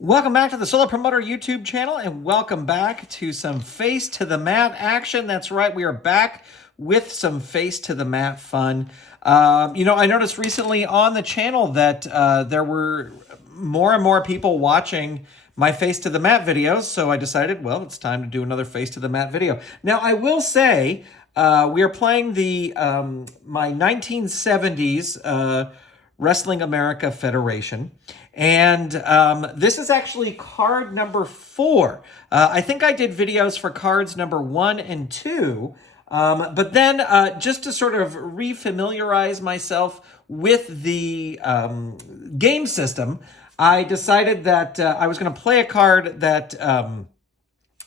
Welcome back to the Solo Promoter YouTube channel, and welcome back to some Face to the Mat action. That's right, we are back with some Face to the Mat fun. I noticed recently on the channel that there were more and more people watching my Face to the Mat videos, so I decided, well, it's time to do another Face to the Mat video. Now, I will say, we are playing the my 1970s Wrestling America Federation. And this is actually card number 4. I think I did videos for cards number 1 and 2. But then just to sort of refamiliarize myself with the game system, I decided that I was going to play a card that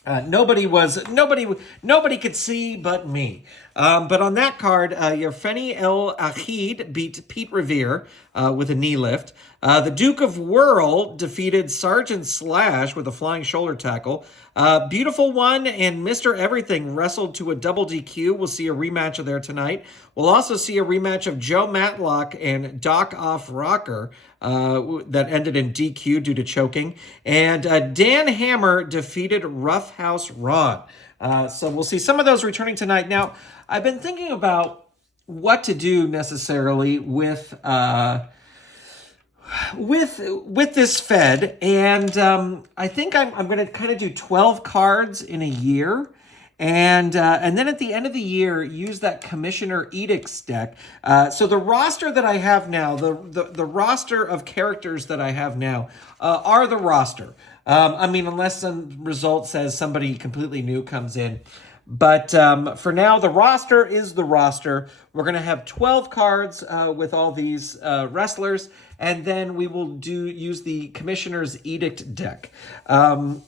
nobody could see but me. But on that card, Yerfeni El Ahid beat Pete Revere with a knee lift. The Duke of Whirl defeated Sergeant Slash with a flying shoulder tackle. Beautiful One and Mr. Everything wrestled to a double DQ. We'll see a rematch of there tonight. We'll also see a rematch of Joe Matlock and Doc Off Rocker that ended in DQ due to choking. And Dan Hammer defeated Roughhouse Ron. So we'll see some of those returning tonight. Now, I've been thinking about what to do necessarily with this Fed, and I think I'm going to kind of do 12 cards in a year, and then at the end of the year use that Commissioner Edicts deck. So the roster that I have now, the roster of characters that I have now, are the roster. I mean, unless some result says somebody completely new comes in. But for now, the roster is the roster. We're going to have 12 cards with all these wrestlers, and then we will use the Commissioner's Edict deck. Playing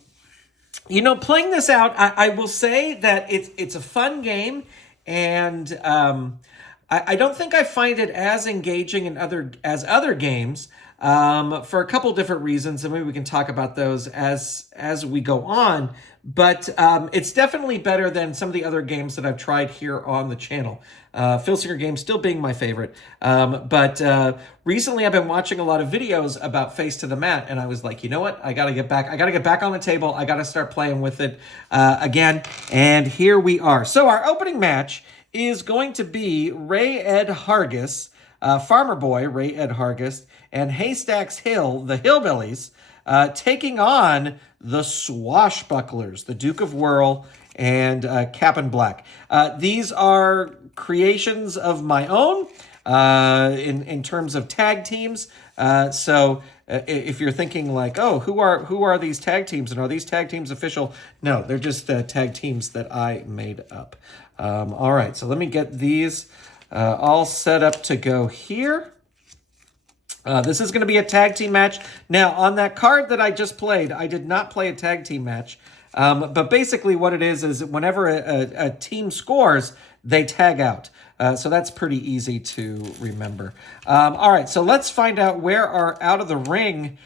this out, I will say that it's a fun game, and I don't think I find it as engaging as other games for a couple different reasons, and maybe we can talk about those as we go on. But it's definitely better than some of the other games that I've tried here on the channel. Filsinger Games still being my favorite. But recently I've been watching a lot of videos about Face to the Mat, and I was like, you know what? I got to get back on the table. I got to start playing with it again. And here we are. So our opening match is going to be Ray Ed Hargis, Farmer Boy Ray Ed Hargis, and Haystacks Hill, the Hillbillies, taking on the Swashbucklers, the Duke of Whirl and Cap'n Black. These are creations of my own in terms of tag teams. So if you're thinking like, oh, who are these tag teams, and are these tag teams official? No, they're just tag teams that I made up. All right, so let me get these all set up to go here. This is going to be a tag team match. Now, on that card that I just played, I did not play a tag team match. But basically what it is whenever a team scores, they tag out. So that's pretty easy to remember. All right, so let's find out where our out of the ring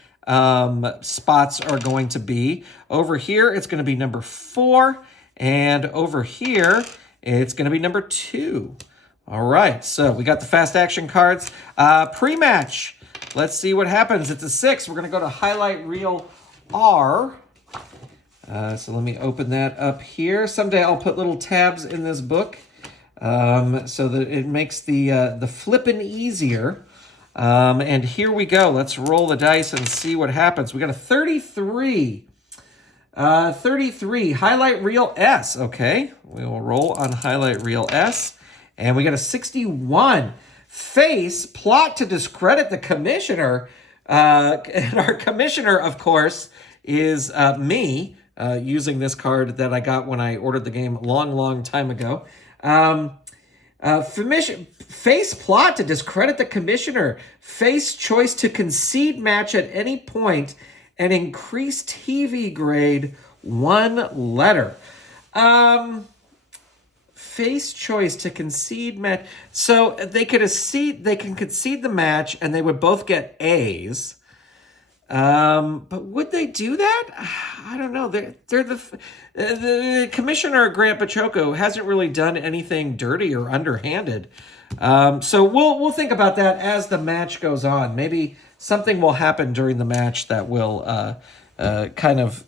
spots are going to be. Over here, it's going to be number 4. And over here, it's going to be number 2. All right, so we got the fast action cards. Pre-match. Let's see what happens. It's a 6. We're going to go to highlight reel R. So let me open that up here. Someday I'll put little tabs in this book so that it makes the flipping easier. And here we go. Let's roll the dice and see what happens. We got a 33. 33. Highlight reel S. Okay. We will roll on highlight reel S. And we got a 61. Face, plot to discredit the commissioner. And our commissioner, of course, is me, using this card that I got when I ordered the game a long time ago. Face, plot to discredit the commissioner. Face, choice to concede match at any point and increase TV grade 1 letter. Face, choice to concede match. So they can concede the match and they would both get A's. But would they do that? I don't know. They're the commissioner, Grant Pachoco, hasn't really done anything dirty or underhanded. So we'll think about that as the match goes on. Maybe something will happen during the match that will kind of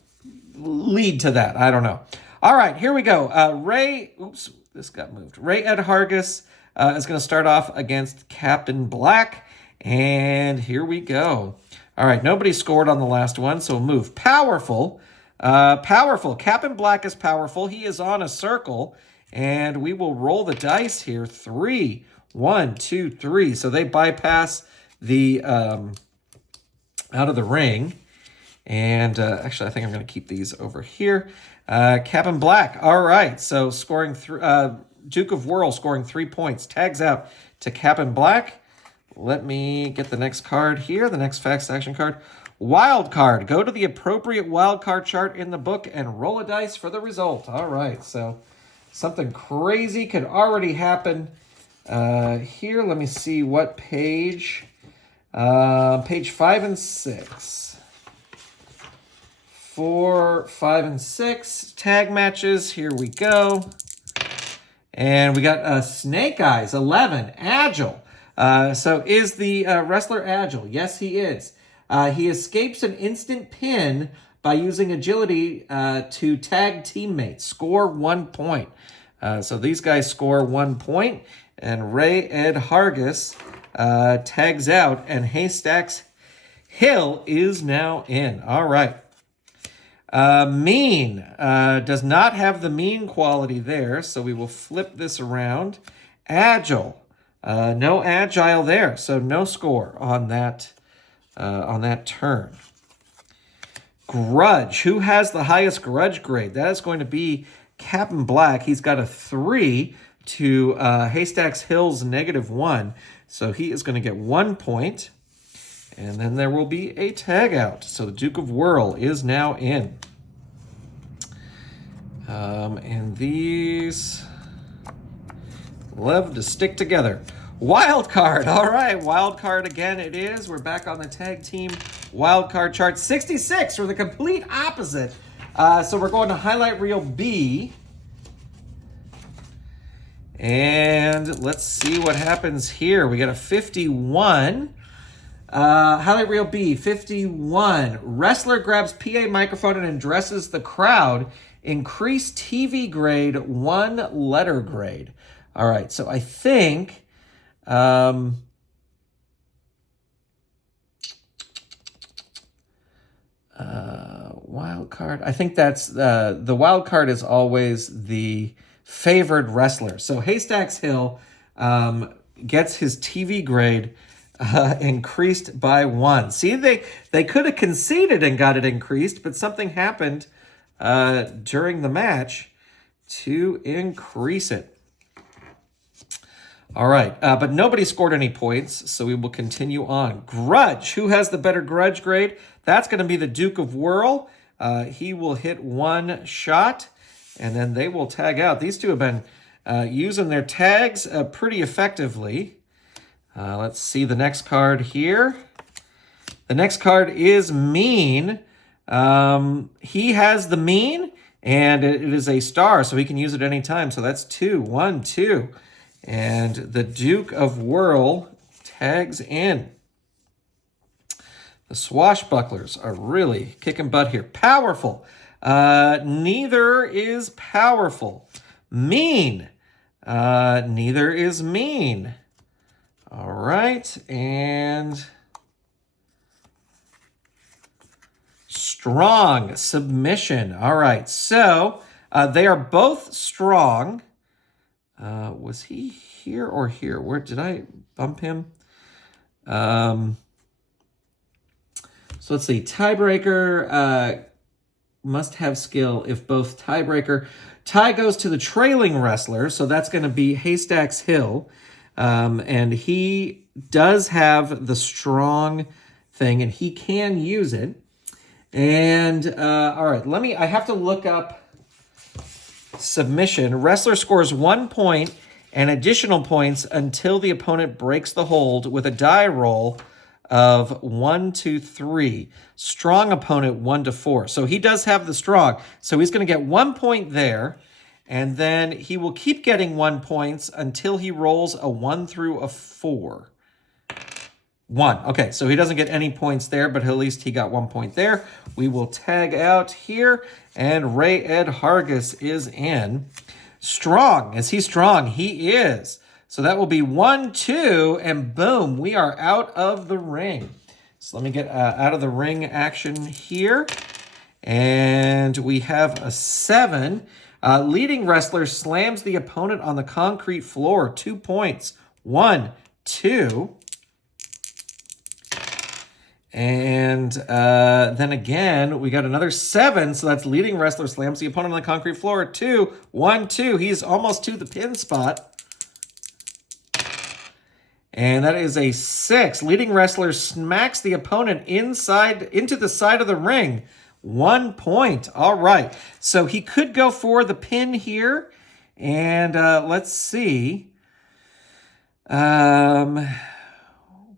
lead to that. I don't know. All right, here we go. Ray, oops, this got moved. Ray Ed Hargis is going to start off against Captain Black. And here we go. All right, nobody scored on the last one, so we'll move. Powerful. Powerful. Captain Black is powerful. He is on a circle. And we will roll the dice here. 3. 1, 2, 3. So they bypass the out of the ring. And actually, I think I'm going to keep these over here. Captain Black. All right. So scoring Duke of Whirl scoring 3 points. Tags out to Captain Black. Let me get the next card here. The next fast action card. Wild card. Go to the appropriate wild card chart in the book and roll a dice for the result. All right. So something crazy could already happen here. Let me see what page. Page 5 and 6. 4, 5, and 6 tag matches. Here we go. And we got Snake Eyes, 11, Agile. So is the wrestler agile? Yes, he is. He escapes an instant pin by using agility to tag teammates. Score 1 point. So these guys score 1 point. And Ray Ed Hargis tags out. And Haystacks Hill is now in. All right. Mean does not have the mean quality there, so we will flip this around. Agile, no agile there, so no score on that turn. Grudge, who has the highest grudge grade? That is going to be Captain Black. He's got a 3 to Haystacks Hill's -1, so he is going to get 1 point. And then there will be a tag out. So the Duke of Whirl is now in. And these love to stick together. Wild card. All right, wild card again it is. We're back on the tag team wild card chart. 66 for the complete opposite. So we're going to highlight reel B. And let's see what happens here. We got a 51. Highlight reel B, 51. Wrestler grabs PA microphone and addresses the crowd. Increase TV grade 1 letter grade. All right, so I think wild card. I think that's the wild card is always the favored wrestler. So Haystacks Hill gets his TV grade increased by 1. See, they could have conceded and got it increased, but something happened during the match to increase it. All right, but nobody scored any points, so we will continue on. Grudge, who has the better grudge grade? That's going to be the Duke of Whirl. He will hit 1 shot, and then they will tag out. These two have been using their tags pretty effectively. Let's see the next card here. The next card is Mean. He has the Mean, and it is a star, so he can use it anytime. So that's 2. 1, 2. And the Duke of Whirl tags in. The Swashbucklers are really kicking butt here. Powerful. Neither is powerful. Mean. Neither is mean. All right, and strong, submission. All right, so they are both strong. Was he here or here? Where did I bump him? So let's see. Tiebreaker must have skill if both tiebreaker. Tie goes to the trailing wrestler, so that's going to be Haystacks Hill. And he does have the strong thing, and he can use it. And, all right, I have to look up submission. Wrestler scores 1 point and additional points until the opponent breaks the hold with a die roll of 1 to 3. Strong opponent 1 to 4. So he does have the strong. So he's going to get 1 point there. And then he will keep getting 1 point until he rolls a 1 through a 4. 1. Okay, so he doesn't get any points there, but at least he got 1 point there. We will tag out here, and Ray Ed Hargis is in. Strong. Is he strong? He is. So that will be 1, 2, and boom, we are out of the ring. So let me get out of the ring action here. And we have a 7. Leading wrestler slams the opponent on the concrete floor. 2 points. 1, 2. And then again, we got another 7. So that's leading wrestler slams the opponent on the concrete floor. 2, 1, 2. He's almost to the pin spot. And that is a 6. Leading wrestler smacks the opponent into the side of the ring. 1 point. All right. So he could go for the pin here. And let's see. Where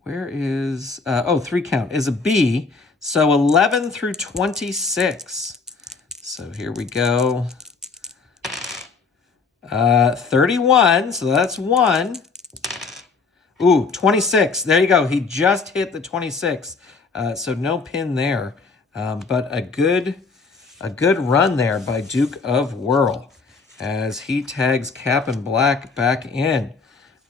is... 3 count is a B. So 11 through 26. So here we go. 31. So that's 1. Ooh, 26. There you go. He just hit the 26. So no pin there. But a good run there by Duke of Whirl as he tags Cap'n Black back in.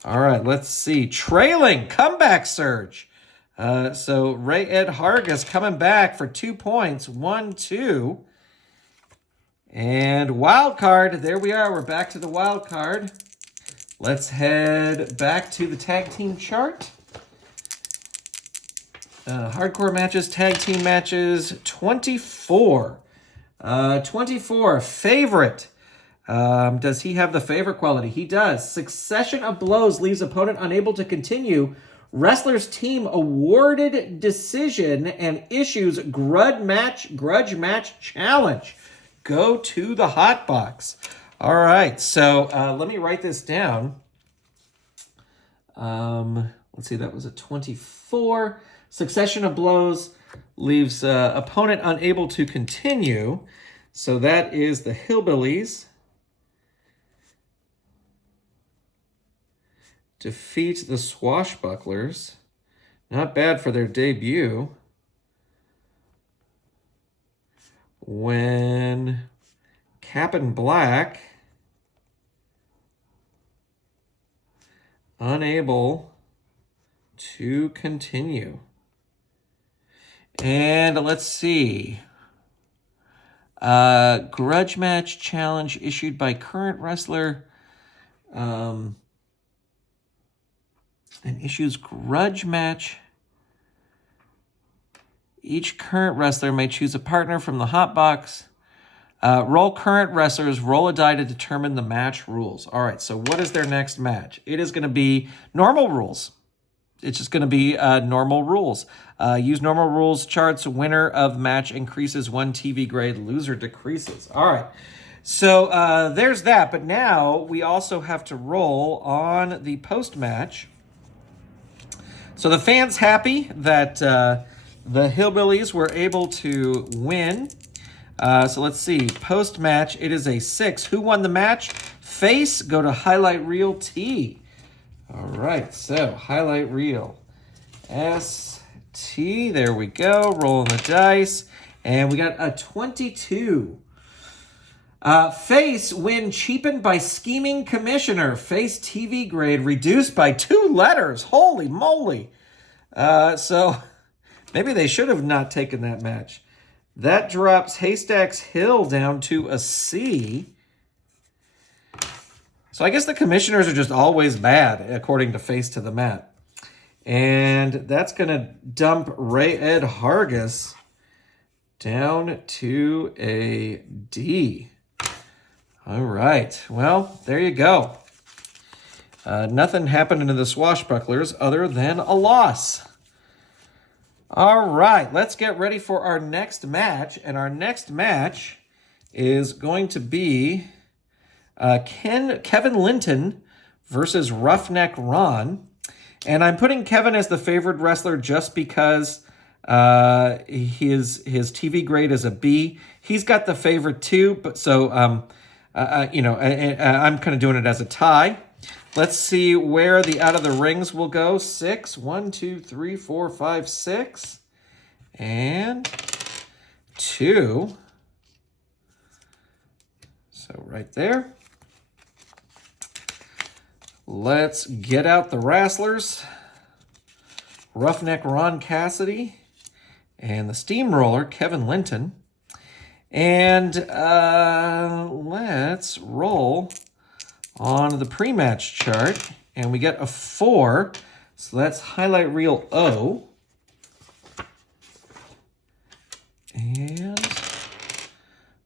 All right, let's see. Trailing comeback surge. So Ray Ed Hargis coming back for 2 points. 1, 2. And wild card. There we are. We're back to the wild card. Let's head back to the tag team chart. Hardcore matches, tag team matches, 24. 24, favorite. Does he have the favorite quality? He does. Succession of blows leaves opponent unable to continue. Wrestler's team awarded decision and issues grudge match challenge. Go to the hot box. All right, so let me write this down. Let's see, that was a 24. Succession of blows leaves opponent unable to continue. So that is the Hillbillies. Defeat the Swashbucklers. Not bad for their debut. When Cap'n Black unable to continue. And let's see. Grudge match challenge issued by current wrestler. And issues grudge match. Each current wrestler may choose a partner from the hot box. Roll current wrestlers, roll a die to determine the match rules. All right, so what is their next match? It is going to be normal rules. It's just going to be normal rules. Use normal rules charts. Winner of match increases 1 TV grade. Loser decreases. All right. So there's that. But now we also have to roll on the post-match. So the fans happy that the Hillbillies were able to win. So let's see. Post-match, it is a 6. Who won the match? Face, go to highlight reel T. All right, so highlight reel. ST, there we go. Rolling the dice. And we got a 22. Face win cheapened by scheming commissioner. Face TV grade reduced by 2 letters. Holy moly. So maybe they should have not taken that match. That drops Haystacks Hill down to a C. So I guess the commissioners are just always bad, according to Face to the Mat. And that's going to dump Ray Ed Hargis down to a D. All right. Well, there you go. Nothing happened to the Swashbucklers other than a loss. All right. Let's get ready for our next match. And our next match is going to be Kevin Linton versus Roughneck Ron. And I'm putting Kevin as the favored wrestler just because his TV grade is a B. He's got the favorite too, but so I'm kind of doing it as a tie. Let's see where the out of the rings will go. 6. 1, 2, 3, 4, 5, 6. And 2. So right there. Let's get out the Wrestlers. Roughneck Ron Cassidy. And the Steamroller, Kevin Linton. And let's roll on the pre-match chart. And we get a 4. So that's highlight reel O. And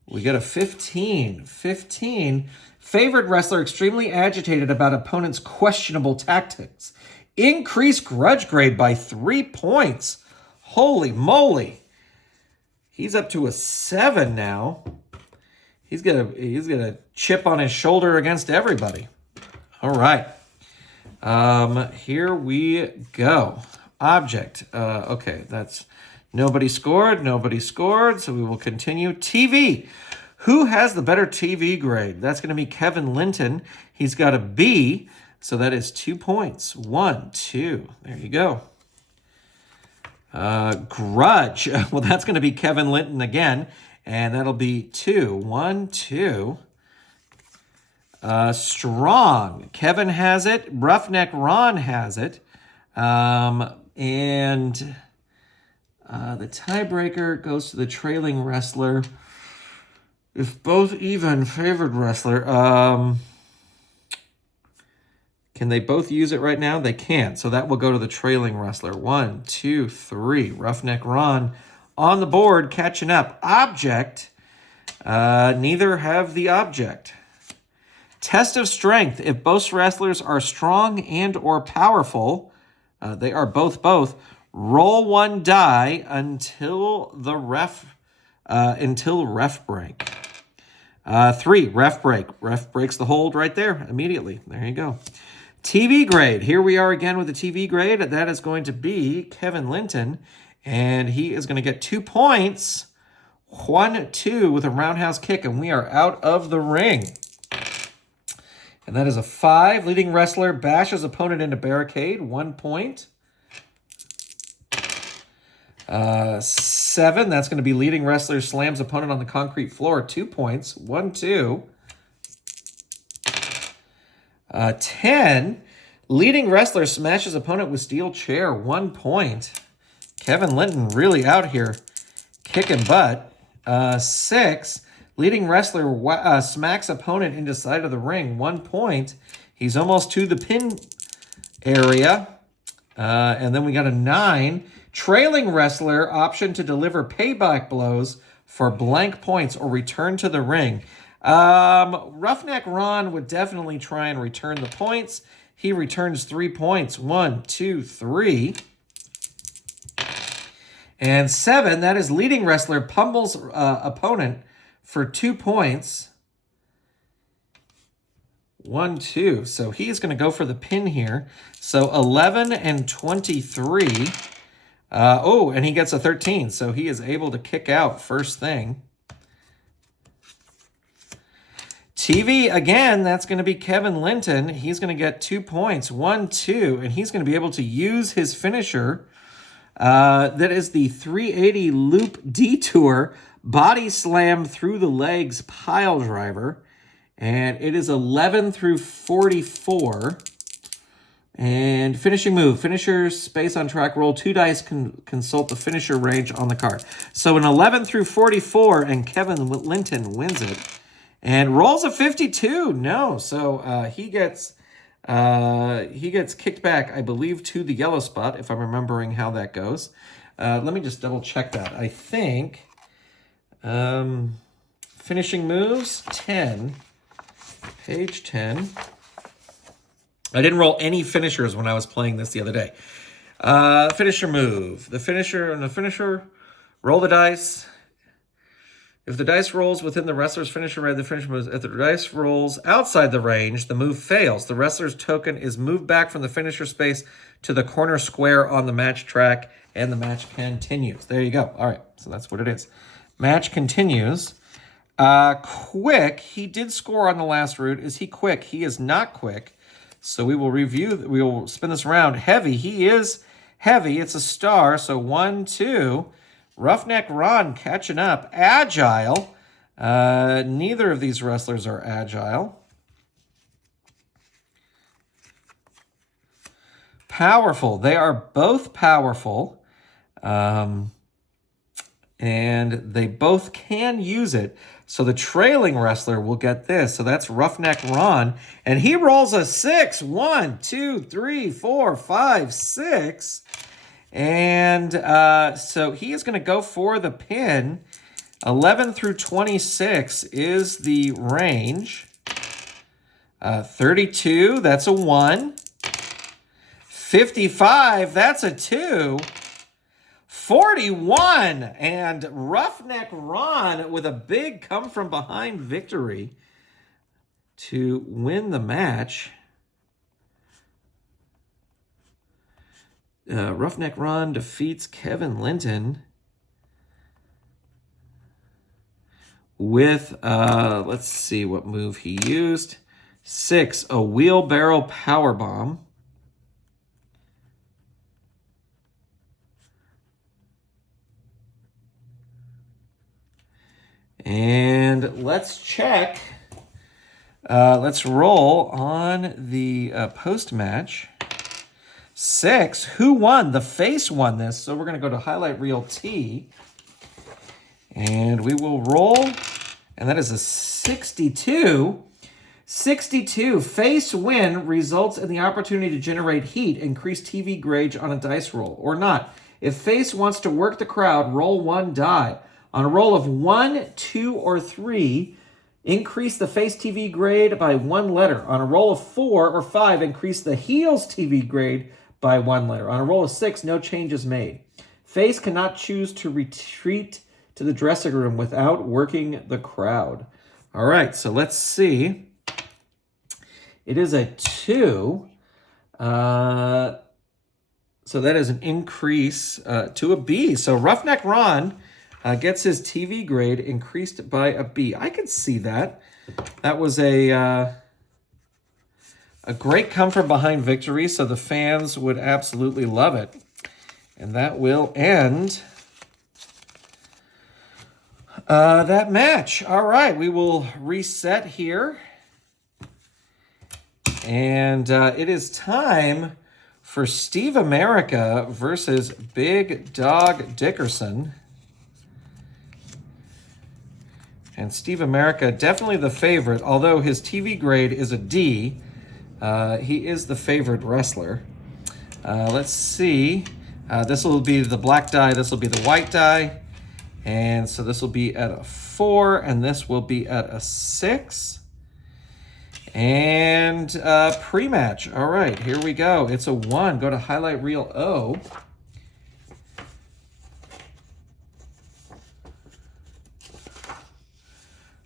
we get a 15. 15. Favored wrestler extremely agitated about opponent's questionable tactics. Increase grudge grade by 3 points. Holy moly. He's up to a 7 now. He's got a chip on his shoulder against everybody. All right. Here we go. Object. Okay, that's nobody scored. Nobody scored. So we will continue. TV. Who has the better TV grade? That's going to be Kevin Linton. He's got a B. So that is 2 points. 1, 2. There you go. Grudge. Well, that's going to be Kevin Linton again. And that'll be 2. 1, 2. Strong. Kevin has it. Roughneck Ron has it. And the tiebreaker goes to the trailing wrestler. If both even, favored wrestler. Can they both use it right now? They can't. So that will go to the trailing wrestler. 1, 2, 3. Roughneck Ron on the board, catching up. Object. Neither have the object. Test of strength. If both wrestlers are strong and or powerful, they are both. Roll 1 die until ref break. 3, ref break. Ref breaks the hold right there immediately. There you go. TV grade. Here we are again with the TV grade. That is going to be Kevin Linton. And he is going to get 2 points. 1, 2 with a roundhouse kick. And we are out of the ring. And that is a 5. Leading wrestler bashes opponent into barricade. 1 point. 7. That's going to be leading wrestler slams opponent on the concrete floor. 2 points. 1, 2. 10. Leading wrestler smashes opponent with steel chair. 1 point. Kevin Linton really out here kicking butt. 6. Leading wrestler smacks opponent into side of the ring. 1 point. He's almost to the pin area. And then we got a 9. Trailing wrestler option to deliver payback blows for blank points or return to the ring. Roughneck Ron would definitely try and return the points. He returns 3 points. 1, 2, 3. And 7, that is leading wrestler pummels opponent for 2 points. 1, 2. So he's going to go for the pin here. So 11 and 23. And he gets a 13. So he is able to kick out first thing. TV, again, that's going to be Kevin Linton. He's going to get 2 points. 1, 2. And he's going to be able to use his finisher. That is the 380 loop detour body slam through the legs pile driver. And it is 11 through 44. And finishing move. Finisher, space on track, roll 2 dice, consult the finisher range on the card. So an 11 through 44, and Kevin Linton wins it. And rolls a 52. No, so he gets kicked back, I believe, to the yellow spot, if I'm remembering how that goes. Let me just double check that. I think finishing moves, 10. Page 10. I didn't roll any finishers when I was playing this the other day. Finisher move. The finisher, roll the dice. If the dice rolls within the wrestler's finisher range, the finisher moves. If the dice rolls outside the range, the move fails. The wrestler's token is moved back from the finisher space to the corner square on the match track, and the match continues. There you go. All right, so that's what it is. Match continues. Quick. He did score on the last route. Is he quick? He is not quick. So we will we will spin this around. Heavy, he is heavy. It's a star, so 1, 2. Roughneck Ron catching up. Agile. Neither of these wrestlers are agile. Powerful. They are both powerful. And they both can use it. So the trailing wrestler will get this. So that's Roughneck Ron. And he rolls a 6. 1, 2, 3, 4, 5, 6. And so he is going to go for the pin. 11 through 26 is the range. 32, that's a 1. 55, that's a 2. 41, and Roughneck Ron with a big come-from-behind victory to win the match. Roughneck Ron defeats Kevin Linton with, let's see what move he used. 6, a wheelbarrow powerbomb. And let's check. Let's roll on the post-match. 6. Who won? The face won this. So we're going to go to highlight reel T. And we will roll. And that is a 62. 62. Face win results in the opportunity to generate heat. Increase TV grade on a dice roll. Or not. If face wants to work the crowd, roll 1 die. On a roll of 1, 2, or 3, increase the face TV grade by 1 letter. On a roll of 4 or 5, increase the heels TV grade by 1 letter. On a roll of 6, no change is made. Face cannot choose to retreat to the dressing room without working the crowd. All right, so let's see. It is a 2. So that is an increase to a B. So Roughneck Ron gets his TV grade increased by a B. I could see that. That was a great come-from-behind victory, so the fans would absolutely love it. And that will end that match. All right, we will reset here. And it is time for Steve America versus Big Dog Dickerson. And Steve America, definitely the favorite, although his TV grade is a D. He is the favorite wrestler. Let's see. This will be the black die. This will be the white die. And so this will be at a 4, and this will be at a 6. And pre-match. All right, here we go. It's a 1. Go to highlight reel O.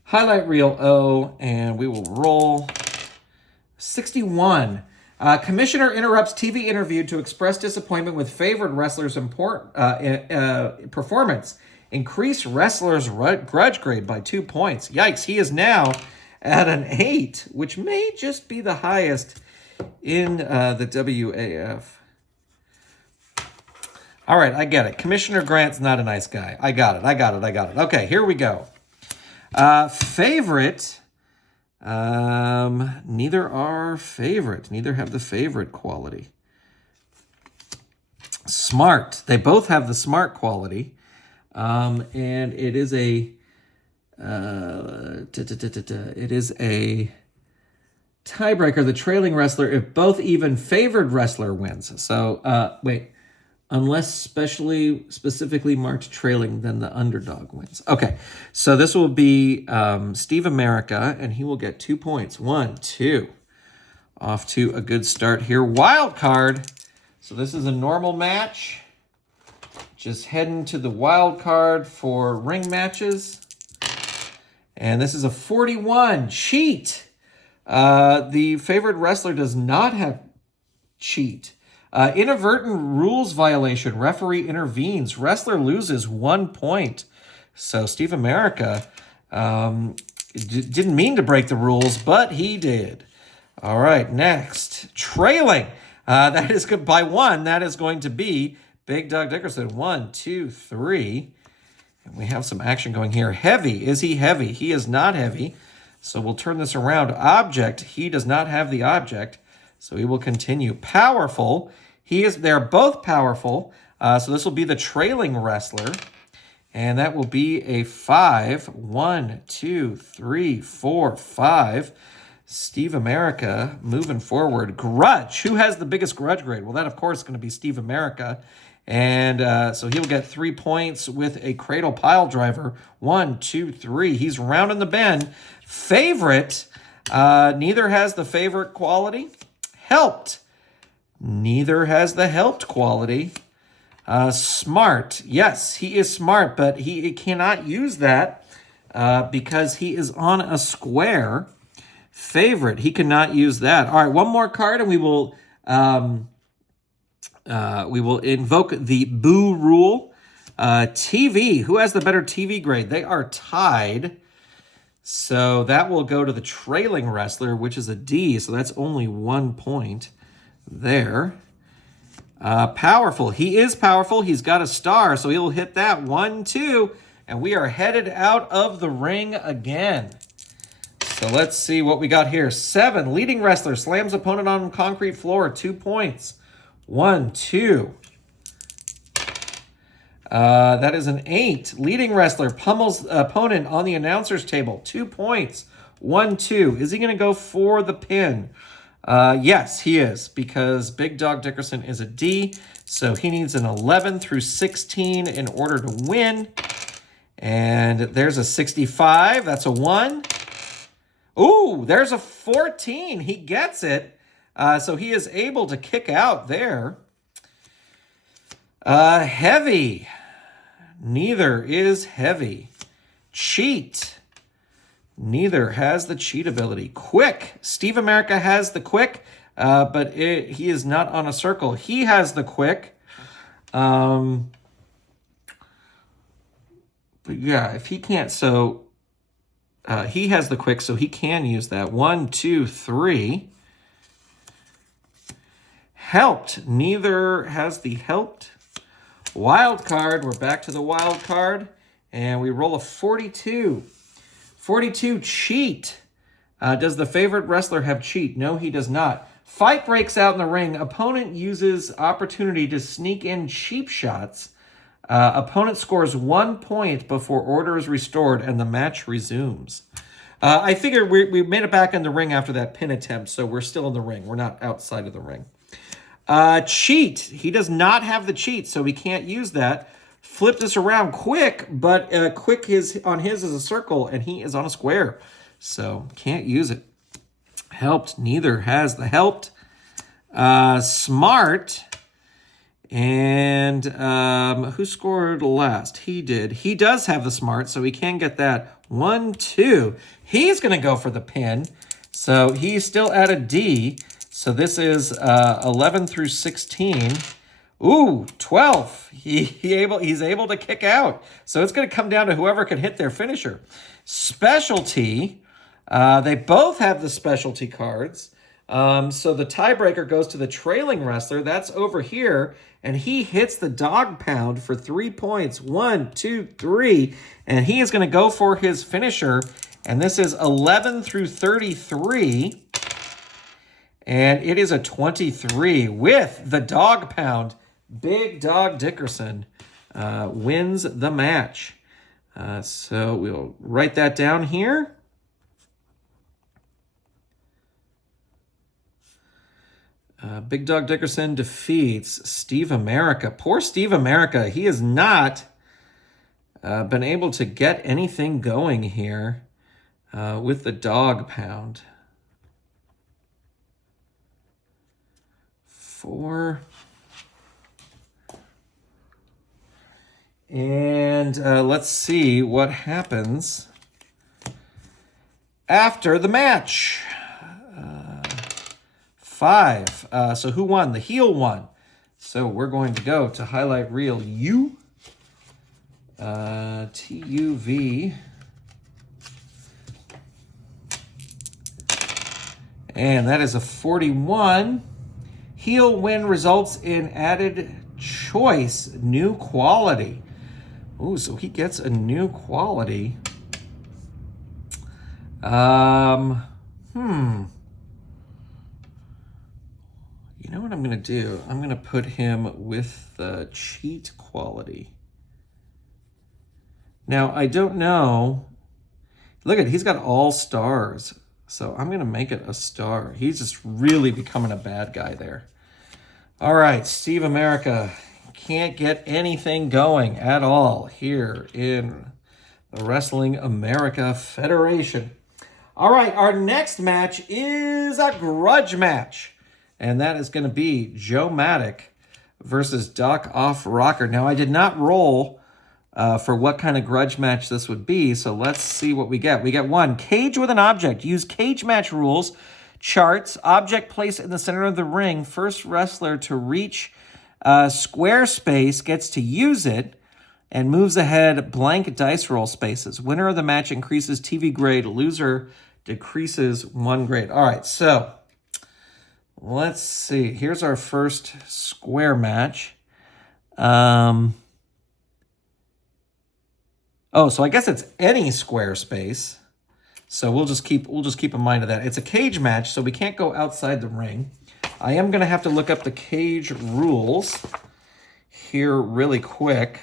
Highlight reel O, and we will roll. 61. Commissioner interrupts TV interview to express disappointment with favored wrestler's performance. Increase wrestler's grudge grade by 2 points. Yikes, he is now at an 8, which may just be the highest in the WAF. All right, I get it. Commissioner Grant's not a nice guy. I got it. Okay, here we go. Favorite. Neither are favorite. Neither have the favorite quality. Smart. They both have the smart quality. And it is a tiebreaker. The trailing wrestler, if both even favored wrestler wins. So, wait. Unless specifically marked trailing, then the underdog wins. Okay, so this will be Steve America, and he will get 2 points. 1, 2. Off to a good start here. Wild card. So this is a normal match. Just heading to the wild card for ring matches. And this is a 41. Cheat. The favored wrestler does not have cheat. Inadvertent rules violation. Referee intervenes. Wrestler loses 1 point. So Steve America didn't mean to break the rules, but he did. All right, next. Trailing. That is good by 1. That is going to be Big Dog Dickerson. 1, 2, 3. And we have some action going here. Heavy. Is he heavy? He is not heavy. So we'll turn this around. Object. He does not have the object. So he will continue. Powerful. They're both powerful. So this will be the trailing wrestler. And that will be a 5. 1, 2, 3, 4, 5. Steve America moving forward. Grudge. Who has the biggest grudge grade? Well, that, of course, is going to be Steve America. And so he'll get 3 points with a cradle pile driver. 1, 2, 3. He's rounding the bend. Favorite. Neither has the favorite quality. Helped. Neither has the helped quality. Smart. Yes, he is smart, but he cannot use that because he is on a square. Favorite. He cannot use that. All right, one more card, and we will invoke the boo rule. TV. Who has the better TV grade? They are tied. So that will go to the trailing wrestler, which is a D. So that's only 1 point there. Powerful. He is powerful. He's got a star, so he'll hit that. 1, 2, and we are headed out of the ring again. So let's see what we got here. 7, leading wrestler slams opponent on concrete floor, 2 points. 1, 2. That is an 8. Leading wrestler pummels opponent on the announcer's table, 2 points. 1, 2. Is he going to go for the pin? Yes, he is, because Big Dog Dickerson is a D, so he needs an 11 through 16 in order to win. And there's a 65. That's a 1. Ooh, there's a 14. He gets it. So he is able to kick out there. Heavy. Neither is heavy. Cheat. Neither has the cheat ability. Quick. Steve America has the quick, but he is not on a circle. He has the quick. But yeah, if he can't, so he has the quick, so he can use that. 1, 2, 3. Helped. Neither has the helped. Wild card. We're back to the wild card, and we roll a 42. 42, cheat. Does the favorite wrestler have cheat? No, he does not. Fight breaks out in the ring. Opponent uses opportunity to sneak in cheap shots. Opponent scores 1 point before order is restored and the match resumes. I figured we made it back in the ring after that pin attempt, so we're still in the ring. We're not outside of the ring. Cheat. He does not have the cheat, so we can't use that. Flip this around quick, but quick is on his is a circle, and he is on a square, so can't use it. Helped. Neither has the helped. Smart. And who scored last? He did. He does have the smart, so he can get that. 1, 2. He's going to go for the pin. So he's still at a D. So this is 11 through 16. Ooh, 12. He's able to kick out. So it's going to come down to whoever can hit their finisher. Specialty. They both have the specialty cards. So the tiebreaker goes to the trailing wrestler. That's over here. And he hits the dog pound for 3 points. 1, 2, 3. And he is going to go for his finisher. And this is 11 through 33. And it is a 23 with the dog pound. Big Dog Dickerson wins the match. So we'll write that down here. Big Dog Dickerson defeats Steve America. Poor Steve America. He has not been able to get anything going here with the dog pound. 4. And let's see what happens after the match. 5. So who won? The heel won. So we're going to go to highlight reel U. TUV. And that is a 41. Heel win results in added choice, new quality. Ooh, so he gets a new quality. You know what I'm going to do? I'm going to put him with the cheat quality. Now, I don't know. Look at, he's got all stars. So I'm going to make it a star. He's just really becoming a bad guy there. All right, Steve America can't get anything going at all here in the Wrestling America Federation. All right, our next match is a grudge match. And that is going to be Joe Maddock versus Doc Off Rocker. Now, I did not roll for what kind of grudge match this would be, so let's see what we get. We get one, cage with an object. Use cage match rules, charts, object placed in the center of the ring. First wrestler to reach square space gets to use it and moves ahead blank dice roll spaces. Winner of the match increases TV grade. Loser decreases 1 grade. All right, so let's see. Here's our first square match. Oh, so I guess it's any square space. So we'll just keep in mind of that. It's a cage match, so we can't go outside the ring. I am going to have to look up the cage rules here really quick.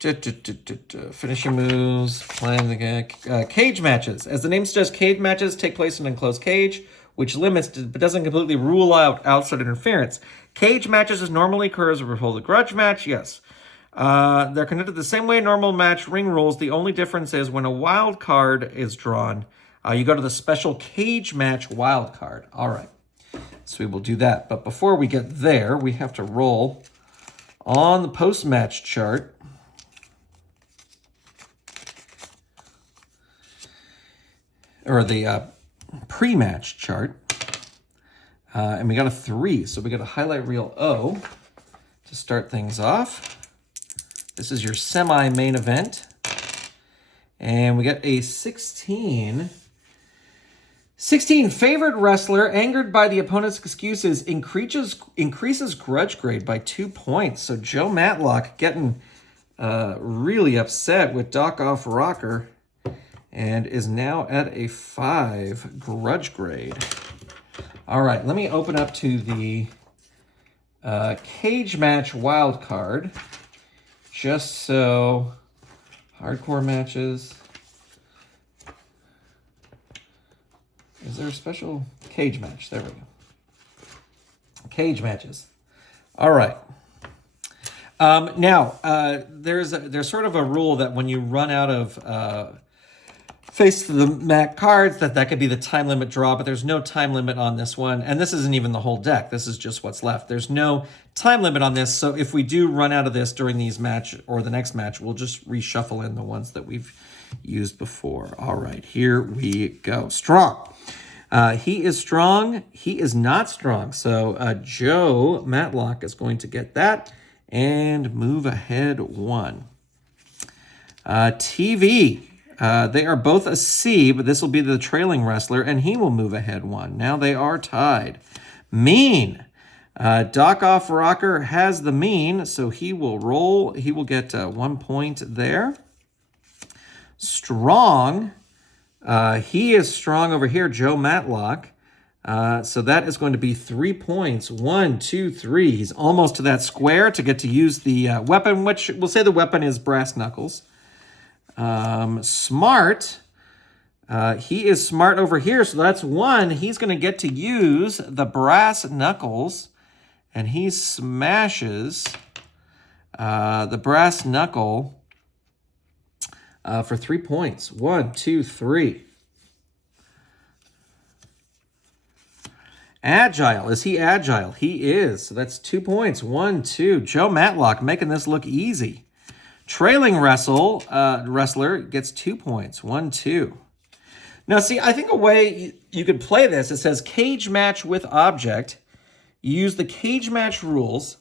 Finishing moves, playing the cage matches. As the name suggests, cage matches take place in an enclosed cage, which limits but doesn't completely rule out outside interference. Cage matches as normally occurs as a grudge match, yes. They're conducted the same way normal match ring rules. The only difference is when a wild card is drawn, you go to the special cage match wild card. All right, so we will do that. But before we get there, we have to roll on the post-match chart. Or the pre-match chart. And we got a 3, so we got a highlight reel O to start things off. This is your semi-main event. And we got a 16. 16, favored wrestler, angered by the opponent's excuses, increases grudge grade by 2 points. So Joe Matlock getting really upset with Doc Off Rocker and is now at a 5 grudge grade. All right, let me open up to the cage match wild card, just so hardcore matches. Is there a special cage match? There we go. Cage matches. All right. Now, there's sort of a rule that when you run out of face to the mat cards, that could be the time limit draw, but there's no time limit on this one. And this isn't even the whole deck. This is just what's left. There's no time limit on this. So if we do run out of this during these match or the next match, we'll just reshuffle in the ones that we've used before. All right, here we go. Strong. He is strong. He is not strong. So Joe Matlock is going to get that and move ahead 1. TV. They are both a C, but this will be the trailing wrestler, and he will move ahead 1. Now they are tied. Mean. Doc Off Rocker has the mean, so he will roll. He will get 1 point there. Strong. He is strong over here, Joe Matlock. So that is going to be 3 points. 1, 2, 3. He's almost to that square to get to use the weapon, which we'll say the weapon is brass knuckles. Smart. He is smart over here, so that's 1. He's going to get to use the brass knuckles, and he smashes the brass knuckle for 3 points. 1, 2, 3. Agile. Is he agile? He is. So that's 2 points. 1, 2. Joe Matlock making this look easy. Trailing wrestler gets 2 points. 1, 2. Now, see, I think a way you could play this, it says cage match with object. You use the cage match rules.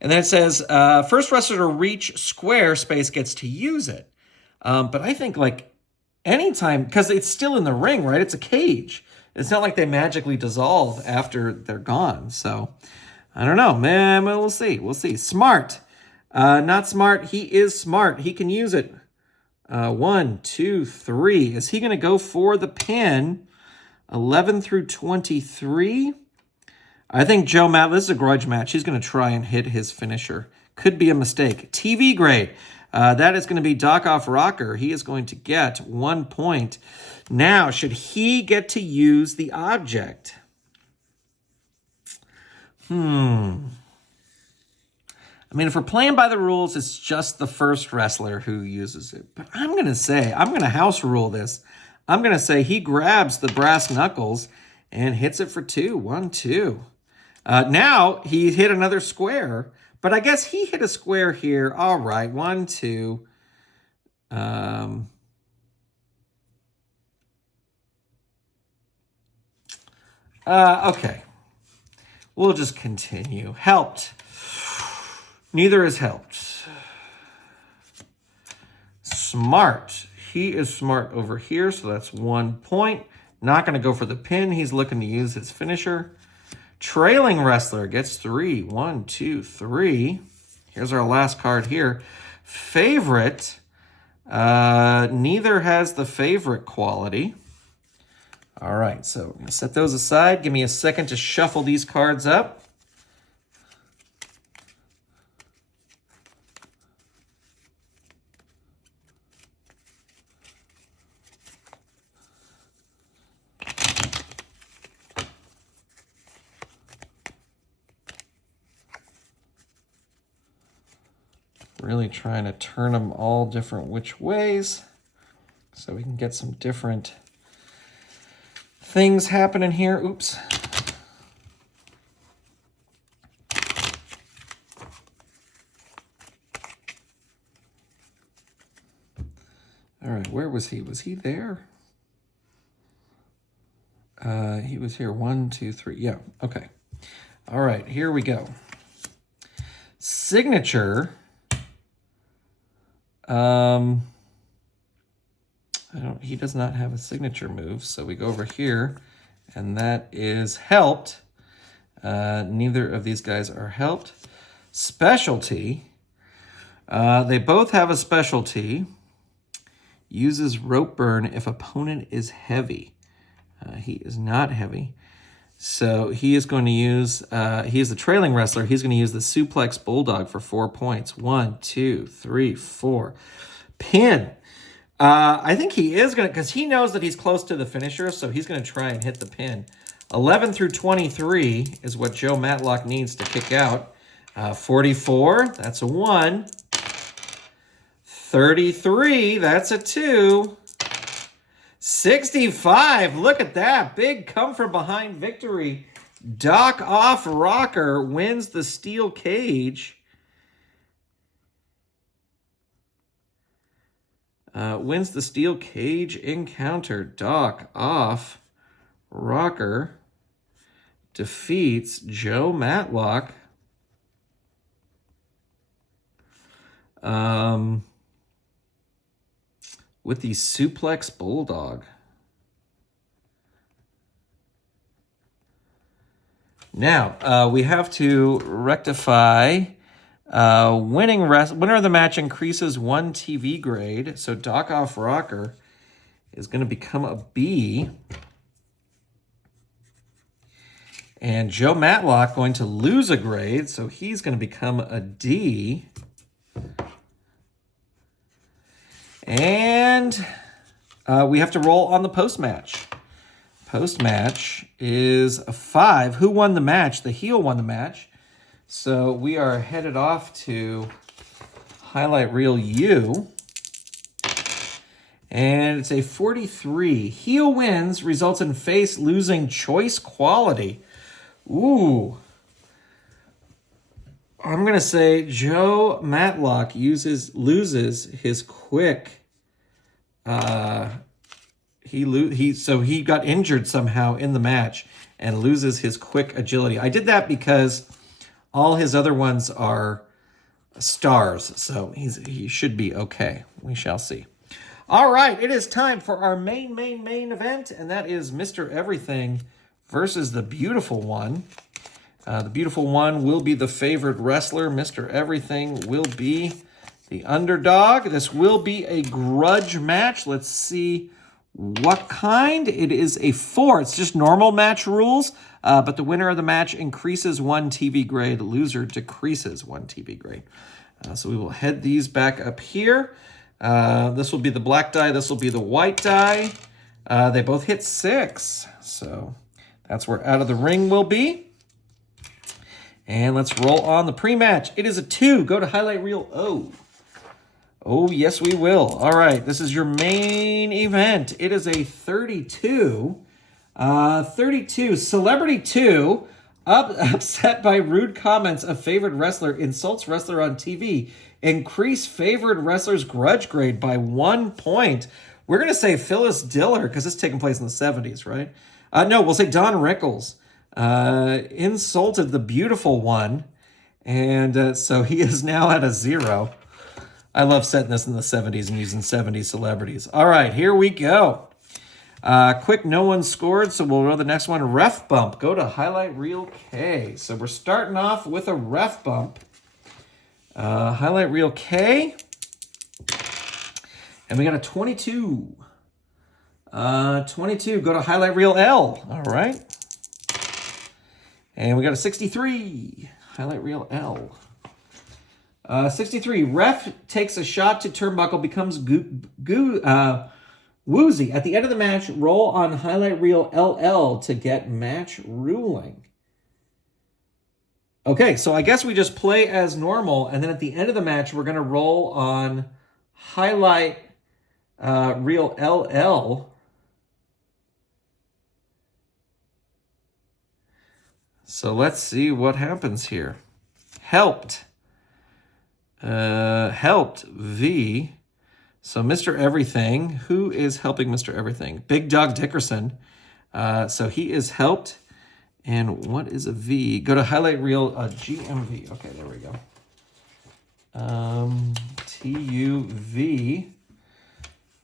And then it says first wrestler to reach square space gets to use it. But I think, like, anytime, because it's still in the ring, right? It's a cage. It's not like they magically dissolve after they're gone. So I don't know, man. We'll see. We'll see. Smart. Not smart. He is smart. He can use it. 1, 2, 3. Is he going to go for the pin? 11 through 23. I think Joe Matt, this is a grudge match. He's going to try and hit his finisher. Could be a mistake. TV grade. That is going to be Dock Off Rocker. He is going to get 1 point. Now, should he get to use the object? I mean, if we're playing by the rules, it's just the first wrestler who uses it. But I'm going to house rule this. I'm going to say he grabs the brass knuckles and hits it for 2. 1, 2. Now he hit another square, but I guess he hit a square here. All right, 1, 2. Okay. We'll just continue. Helped. Neither is helped. Smart. He is smart over here, so that's 1 point. Not going to go for the pin. He's looking to use his finisher. Trailing wrestler gets 3. 1, 2, 3. Here's our last card here. Favorite. Neither has the favorite quality. All right, so I'm going to set those aside. Give me a second to shuffle these cards up. Really trying to turn them all different which ways so we can get some different things happening here. Oops. All right, where was he? Was he there? He was here. 1, 2, 3. Yeah, okay. All right, here we go. Signature. He does not have a signature move, so we go over here, and that is helped. Neither of these guys are helped. Specialty. They both have a specialty. Uses rope burn if opponent is heavy. He is not heavy. So he is going to use, he is the trailing wrestler. He's going to use the suplex bulldog for 4 points. 1, 2, 3, 4. Pin. I think he is going to, because he knows that he's close to the finisher, so he's going to try and hit the pin. 11 through 23 is what Joe Matlock needs to kick out. 44, that's a 1. 33, that's a 2. 65, look at that. Big come from behind victory. Dock Off Rocker wins the steel cage. Wins the steel cage encounter. Dock Off Rocker defeats Joe Matlock. With the suplex bulldog. Now, we have to rectify winner of the match increases 1 TV grade. So Dock Off Rocker is going to become a B. And Joe Matlock going to lose a grade, so he's going to become a D. And we have to roll on the post-match. Post-match is a 5. Who won the match? The heel won the match. So we are headed off to Highlight Reel U. And it's a 43. Heel wins results in face losing choice quality. Ooh. I'm going to say Joe Matlock loses his quick. So he got injured somehow in the match and loses his quick agility. I did that because all his other ones are stars, so he should be okay. We shall see. All right, it is time for our main event, and that is Mr. Everything versus the Beautiful One. The Beautiful One will be the favored wrestler. Mr. Everything will be the underdog. This will be a grudge match. Let's see what kind. It is a 4. It's just normal match rules, but the winner of the match increases 1 TV grade. Loser decreases 1 TV grade. So we will head these back up here. This will be the black die. This will be the white die. They both hit 6. So that's where Out of the Ring will be. And let's roll on the pre-match. It is a 2. Go to highlight reel O. Oh, yes, we will. All right, this is your main event. It is a 32. 32. Celebrity 2, upset by rude comments of favored wrestler, insults wrestler on TV. Increase favored wrestler's grudge grade by 1 point. We're going to say Phyllis Diller, because it's taking place in the 70s, right? No, we'll say Don Rickles. Insulted the Beautiful One, and so he is now at a 0. I love setting this in the 70s and using 70s celebrities. All right, here we go. Quick, no one scored, so we'll roll the next one. Ref bump. Go to highlight reel K. So we're starting off with a ref bump. Highlight reel K. And we got a 22. 22. Go to highlight reel L. All right. And we got a 63, highlight reel L. 63, ref takes a shot to turnbuckle, becomes woozy. At the end of the match, roll on highlight reel LL to get match ruling. Okay, so I guess we just play as normal, and then at the end of the match, we're going to roll on highlight reel LL. So let's see what happens here. Helped. Helped V. So Mr. Everything. Who is helping Mr. Everything? Big Dog Dickerson. So he is helped. And what is a V? Go to highlight reel GMV. Okay, there we go. TUV.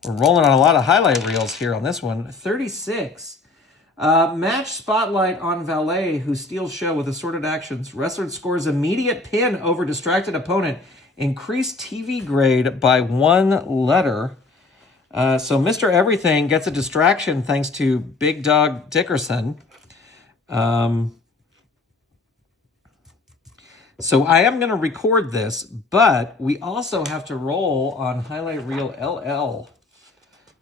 We're rolling on a lot of highlight reels here on this one. 36. Match spotlight on Valet, who steals show with assorted actions. Wrestler scores immediate pin over distracted opponent. Increased TV grade by 1 letter. So Mr. Everything gets a distraction thanks to Big Dog Dickerson. So I am going to record this, but we also have to roll on highlight reel LL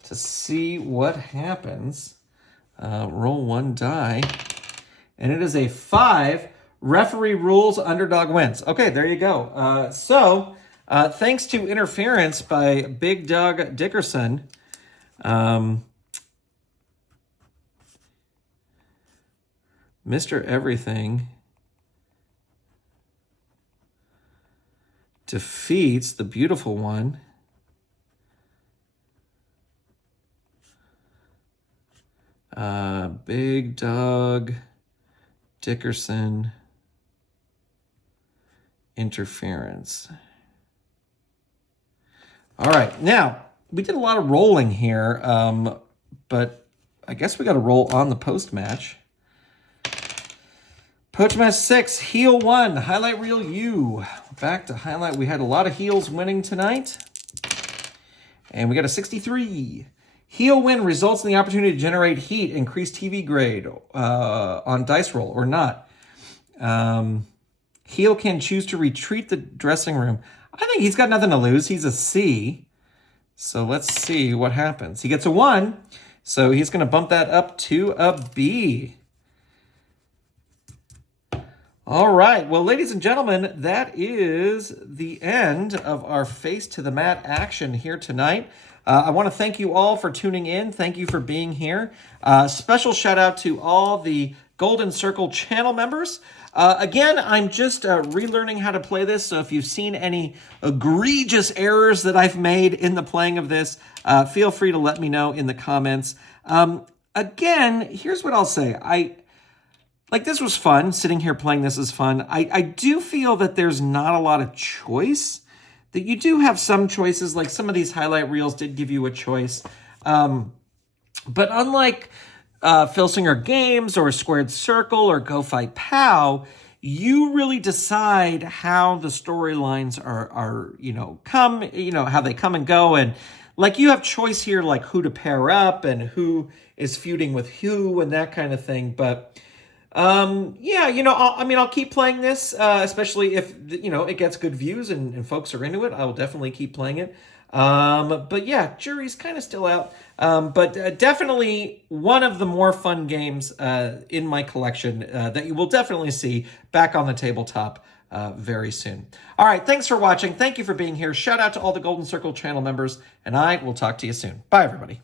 to see what happens. Roll 1 die. And it is a 5. Referee rules, underdog wins. Okay, there you go. So thanks to interference by Big Dog Dickerson, Mr. Everything defeats the Beautiful One. Big Dog Dickerson interference. All right, now we did a lot of rolling here, but I guess we got to roll on the post-match. Post-match 6, heel 1, highlight reel U. Back to highlight. We had a lot of heels winning tonight. And we got a 63. Heel win results in the opportunity to generate heat, increase TV grade on dice roll or not. Heel can choose to retreat the dressing room. I think he's got nothing to lose. He's a C. So let's see what happens. He gets a 1. So he's going to bump that up to a B. All right. Well, ladies and gentlemen, that is the end of our Face to the Mat action here tonight. I want to thank you all for tuning in. Thank you for being here. Special shout out to all the Golden Circle channel members. Again, I'm just relearning how to play this, so if you've seen any egregious errors that I've made in the playing of this, feel free to let me know in the comments. Again, here's what I'll say. This was fun. Sitting here playing this is fun. I do feel that there's not a lot of choice. that you do have some choices, like some of these highlight reels did give you a choice. But unlike Filsinger Games or Squared Circle or Go Fight Pow, you really decide how the storylines are how they come and go. And like you have choice here, like who to pair up and who is feuding with who and that kind of thing. But yeah, I'll keep playing this, especially if, it gets good views and folks are into it. I will definitely keep playing it. But yeah, jury's kind of still out. But definitely one of the more fun games in my collection that you will definitely see back on the tabletop very soon. All right, thanks for watching. Thank you for being here. Shout out to all the Golden Circle channel members, and I will talk to you soon. Bye, everybody.